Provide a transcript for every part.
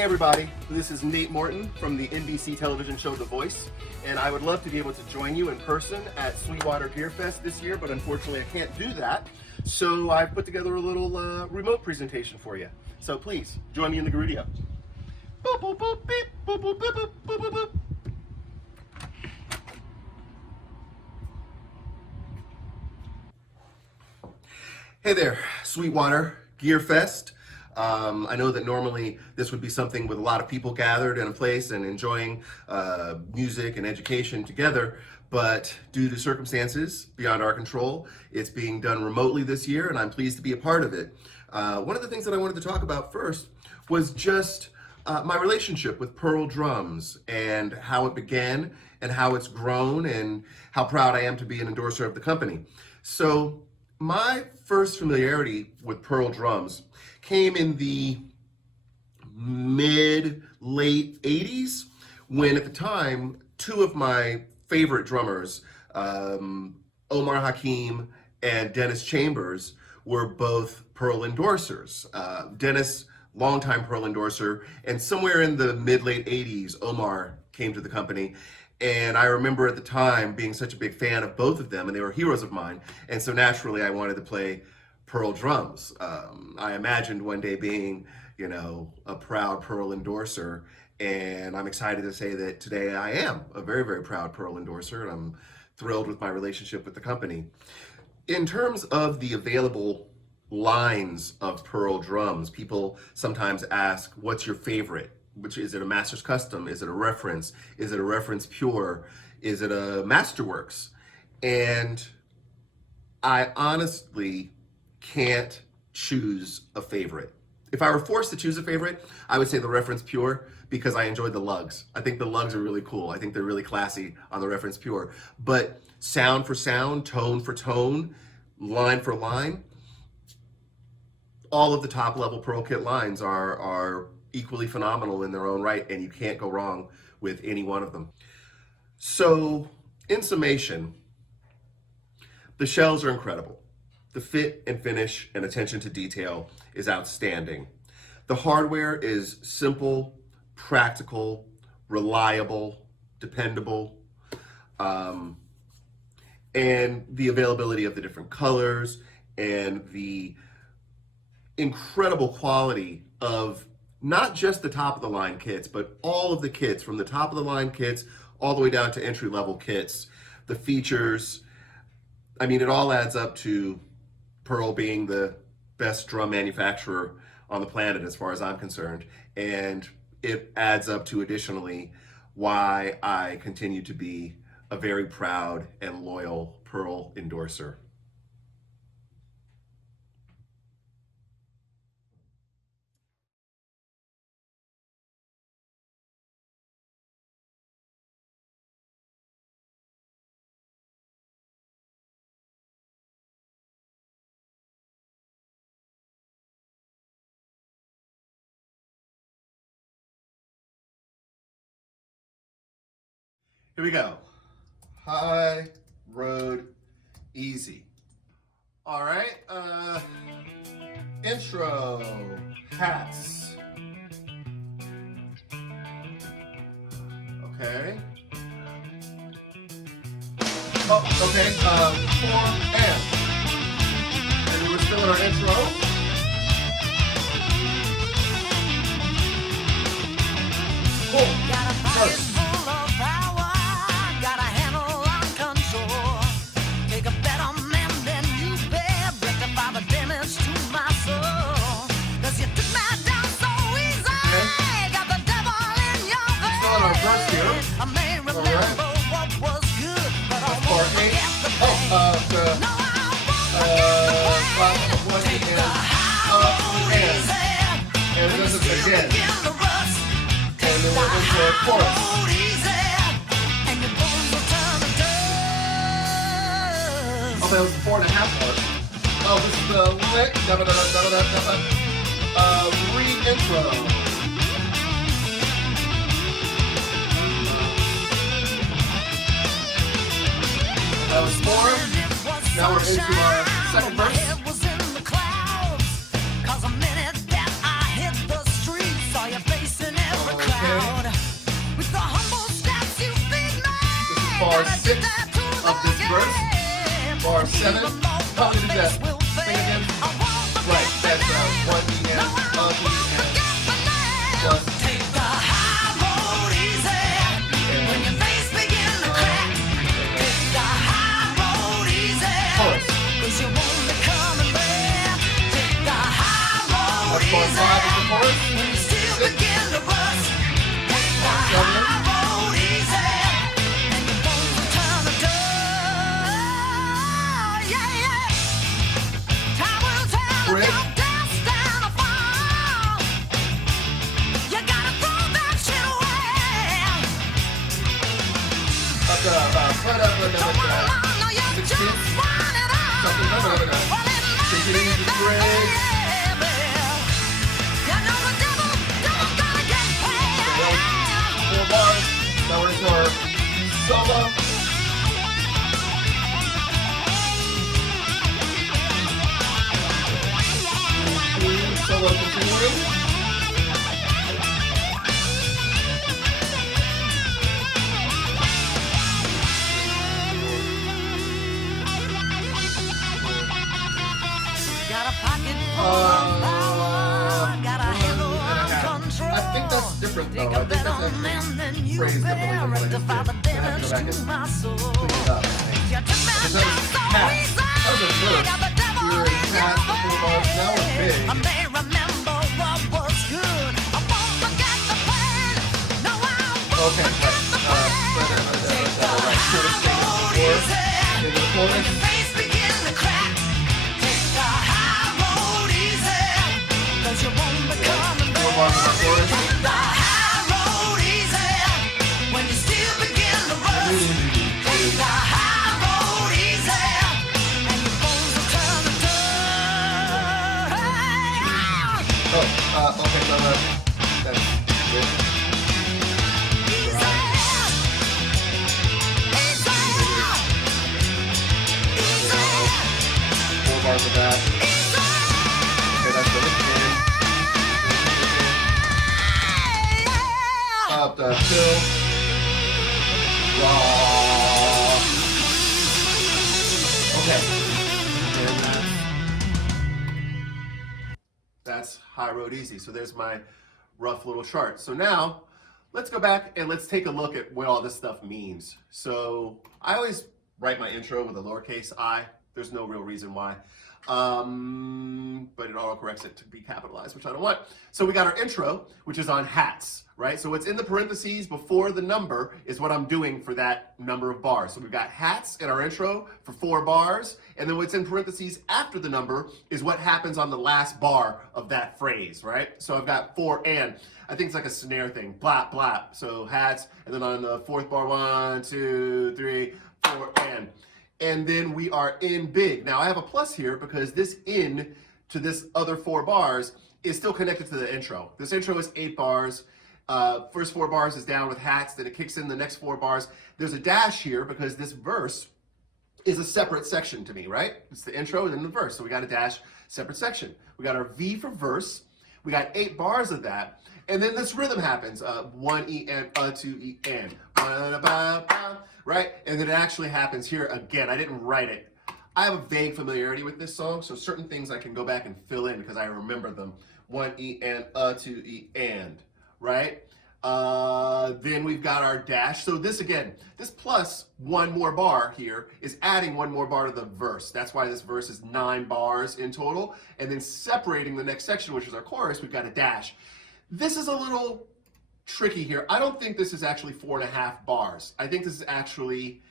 Hey everybody, this is Nate Morton from the NBC television show The Voice, and I would love to be able to join you in person at Sweetwater GearFest this year, but unfortunately I can't do that, so I've put together a little remote presentation for you. So please, join me in the Garudio. Boop, boop, boop, beep, boop, boop, boop, boop, boop, boop, boop. Hey there, Sweetwater GearFest. I know that normally this would be something with a lot of people gathered in a place and enjoying music and education together, but due to circumstances beyond our control, it's being done remotely this year, and I'm pleased to be a part of it. One of the things that I wanted to talk about first was just my relationship with Pearl Drums and how it began and how it's grown and how proud I am to be an endorser of the company. So my first familiarity with Pearl Drums came in the mid-late 80s when at the time two of my favorite drummers, Omar Hakim and Dennis Chambers, were both Pearl endorsers. Dennis, longtime Pearl endorser, and somewhere in the mid-late 80s, Omar came to the company. And I remember at the time being such a big fan of both of them, and they were heroes of mine. And so naturally, I wanted to play Pearl drums. I imagined one day being, you know, a proud Pearl endorser. And I'm excited to say that today I am a very, very proud Pearl endorser. And I'm thrilled with my relationship with the company. In terms of the available lines of Pearl drums, people sometimes ask, what's your favorite? Which is it a Master's Custom? Is it a Reference? Is it a Reference Pure? Is it a Masterworks? And I honestly can't choose a favorite. If I were forced to choose a favorite, I would say the Reference Pure because I enjoyed the lugs. I think the lugs are really cool. I think they're really classy on the Reference Pure. But sound for sound, tone for tone, line for line, all of the top level Pearl kit lines are equally phenomenal in their own right, and you can't go wrong with any one of them. So, in summation, the shells are incredible. The fit and finish and attention to detail is outstanding. The hardware is simple, practical, reliable, dependable, and the availability of the different colors and the incredible quality of not just the top of the line kits, but all of the kits, from the top of the line kits all the way down to entry level kits, the features. I mean, it all adds up to Pearl being the best drum manufacturer on the planet as far as I'm concerned. And it adds up to additionally why I continue to be a very proud and loyal Pearl endorser. Here we go. High, road, easy. All right, intro, hats. Okay. Oh, okay, form and we were still in our intro. Cool. First. And this is again. And then we're into a chorus. Oh, that was the 4.5 part. Oh, this is the lick. Re-intro. That was 4. Now we're into our second verse. Saw your face in bar 7. How many is that? Sing again. Right, that's 1 E and plus take the high road easy. When your face begin to crack, take the high road easy. Cause you won't be coming back. Take the high road easy. When you still begin to rust, take the high road easy. And your bones will turn to dust. Yeah, yeah. Time will tell if you're destined to fall. You gotta throw that shit away. Up the front of another track. No, you just want it all. Something another. Well, it Take it might easy, be Greg. you know the devil don't gotta get paid. 4 bars. Now we're into our solo. Solo continuing. Got a pocket full of power, got a handle of control. I think that's different though. Think I a think better that's man than you phrased bear differently and than defy the what I damage just did. to my soul. Up. You took my Because chance so that was easy. that was a verse. Got the devil We were in in your past the 4 bars. Now we're face. big. I may remember what was good. I won't forget the pain. No, I won't Okay, forget the pain. Take the high road easy. In the When chorus. your face begin to crack, take the high road easy. Cause you won't be coming 4 bars in the back. chorus. Take the high road easy. When you still begin to rust, take the high road easy. And your bones will turn to dust. Okay, so that's good. Easy. Easy. Easy. 4 bars of that. Okay, that's the lick again. Up the hill. Raw. Okay. And that's High Road Easy. So there's my rough little chart. So now let's go back and let's take a look at what all this stuff means. So I always write my intro with a lowercase I. There's no real reason why. But it autocorrects it to be capitalized, which I don't want. So we got our intro, which is on hats, right? So what's in the parentheses before the number is what I'm doing for that number of bars. So we've got hats in our intro for 4 bars, and then what's in parentheses after the number is what happens on the last bar of that phrase, right? So I've got 4 and. I think it's like a snare thing, blap, blap. So hats, and then on the 4th bar, 1, 2, 3, 4, and then we are in big. Now I have a plus here because this in to this other 4 bars is still connected to the intro. This intro is 8 bars. First 4 bars is down with hats, then it kicks in the next 4 bars. There's a dash here because this verse is a separate section to me, right? It's the intro and then the verse. So we got a dash, separate section. We got our V for verse. We got 8 bars of that. And then this rhythm happens. 1 E and 2 E and. Right? And then it actually happens here again. I didn't write it. I have a vague familiarity with this song, so certain things I can go back and fill in because I remember them. 1 E and 2 E and. Right? Then we've got our dash. So this again, this plus 1 more bar here is adding 1 more bar to the verse. That's why this verse is 9 bars in total. And then separating the next section, which is our chorus, we've got a dash. This is a little tricky here. I don't think this is actually 4.5 bars. I think this is actually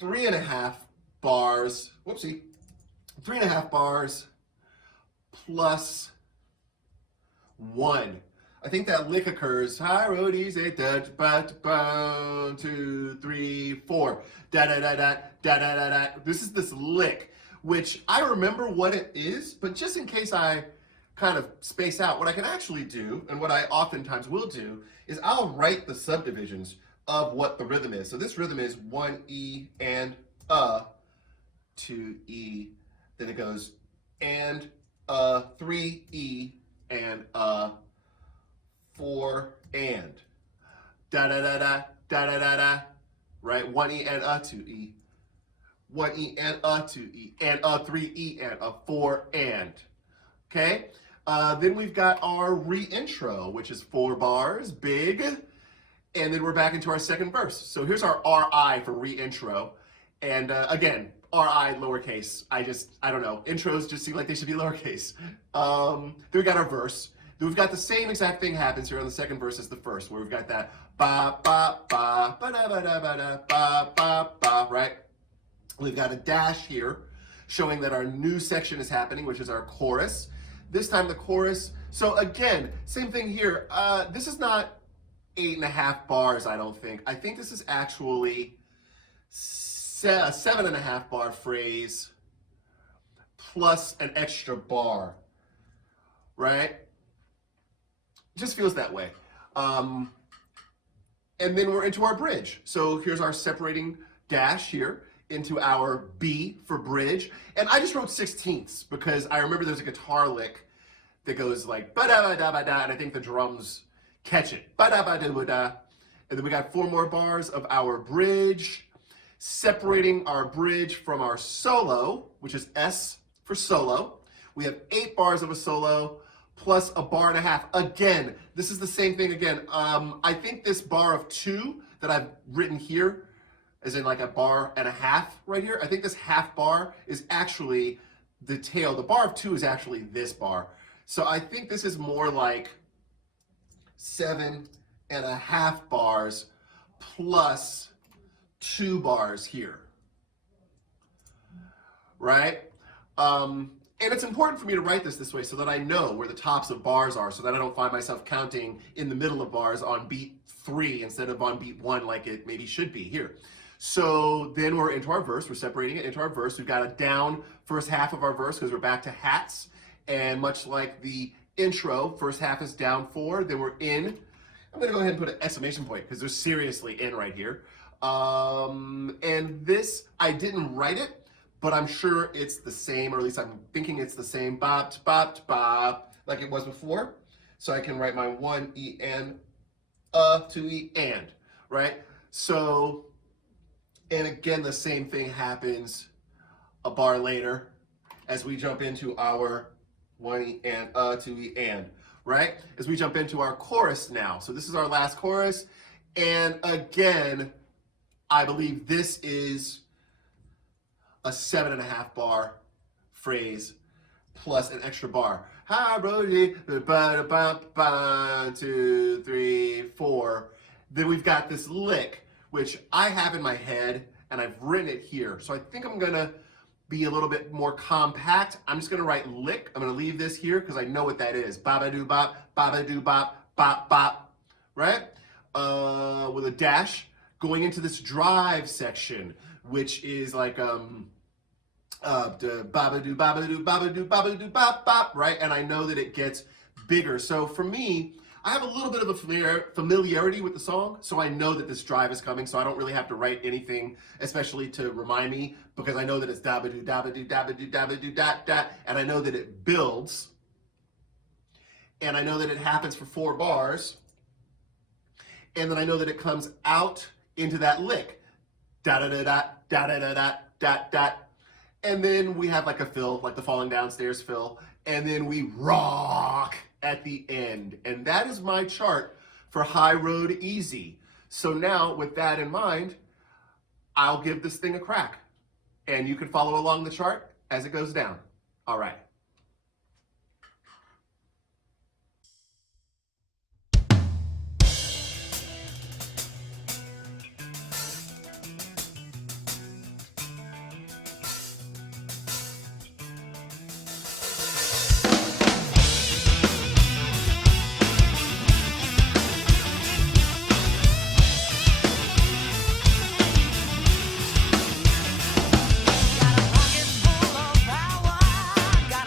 3.5 bars. Whoopsie. 3.5 bars plus 1. I think that lick occurs. High road easy, 2, 3, 4. Da da da da da da da da. This is this lick, which I remember what it is, but just in case I kind of space out, what I can actually do, and what I oftentimes will do, is I'll write the subdivisions of what the rhythm is. So this rhythm is 1 E and 2 E, then it goes and 3 E and 4 and da da da da da da da da, right? 1 E and 2 E, 1 E and a 2 E and a 3 E and a 4 and. Okay? Then we've got our re-intro, which is 4 bars, big, and then we're back into our second verse. So here's our RI for re-intro. And again, RI lowercase. I don't know. Intros just seem like they should be lowercase. Then we got our verse. Then we've got the same exact thing happens here on the second verse as the first, where we've got that ba ba ba ba da ba da ba da ba ba ba, right? We've got a dash here showing that our new section is happening, which is our chorus. This time the chorus. So again, same thing here. This is not 8.5 bars, I don't think. I think this is actually a 7.5 bar phrase plus an extra bar, right? Just feels that way. And then we're into our bridge. So here's our separating dash here into our B for bridge. And I just wrote 16ths because I remember there's a guitar lick that goes like ba-da-ba-da-ba-da, and I think the drums catch it. Ba-da-ba-da-ba-da. And then we got 4 more bars of our bridge, separating our bridge from our solo, which is S for solo. We have 8 bars of a solo plus a bar and a half. Again, this is the same thing again. I think this bar of 2 that I've written here, as in like a bar and a half right here, I think this half bar is actually the tail. The bar of 2 is actually this bar. So I think this is more like 7.5 bars plus 2 bars here, right? And it's important for me to write this way so that I know where the tops of bars are, so that I don't find myself counting in the middle of bars on beat 3 instead of on beat 1 like it maybe should be here. So then we're into our verse. We're separating it into our verse. We've got a down first half of our verse because we're back to hats. And much like the intro, first half is down 4. Then we're in. I'm going to go ahead and put an exclamation point because there's seriously in right here. And this, I didn't write it, but I'm sure it's the same, or at least I'm thinking it's the same, bop, bop, bop, like it was before. So I can write my 1 E and 2 E and, right? So, and again, the same thing happens a bar later as we jump into our 1 E and 2 E and, right? As we jump into our chorus now. So this is our last chorus. And again, I believe this is a 7.5 bar phrase plus an extra bar. Hi, Brody, 2, 3, 4. Then we've got this lick, which I have in my head, and I've written it here. So I think I'm gonna be a little bit more compact. I'm just gonna write lick. I'm gonna leave this here because I know what that is. Ba-ba-doo bop, ba-ba-doo bop, bop, bop, right? With a dash going into this drive section, which is like ba-ba-doo, ba-ba-doo, ba-ba-doo, ba-ba-doo, bop, bop, right? And I know that it gets bigger. So for me, I have a little bit of a familiarity with the song, so I know that this drive is coming, so I don't really have to write anything, especially to remind me, because I know that it's da-ba-doo, da-ba-doo, da-ba-doo, da-ba-doo, da-da, and I know that it builds, and I know that it happens for 4 bars, and then I know that it comes out into that lick, da-da-da-da, da-da-da-da, da-da, and then we have like a fill, like the falling downstairs fill, and then we rock at the end. And that is my chart for High Road Easy. So now, with that in mind, I'll give this thing a crack. And you can follow along the chart as it goes down. All right. Got a pocket full of power, got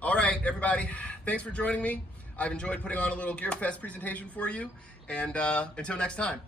All right, everybody, thanks for joining me. I've enjoyed putting on a little GearFest presentation for you, and until next time.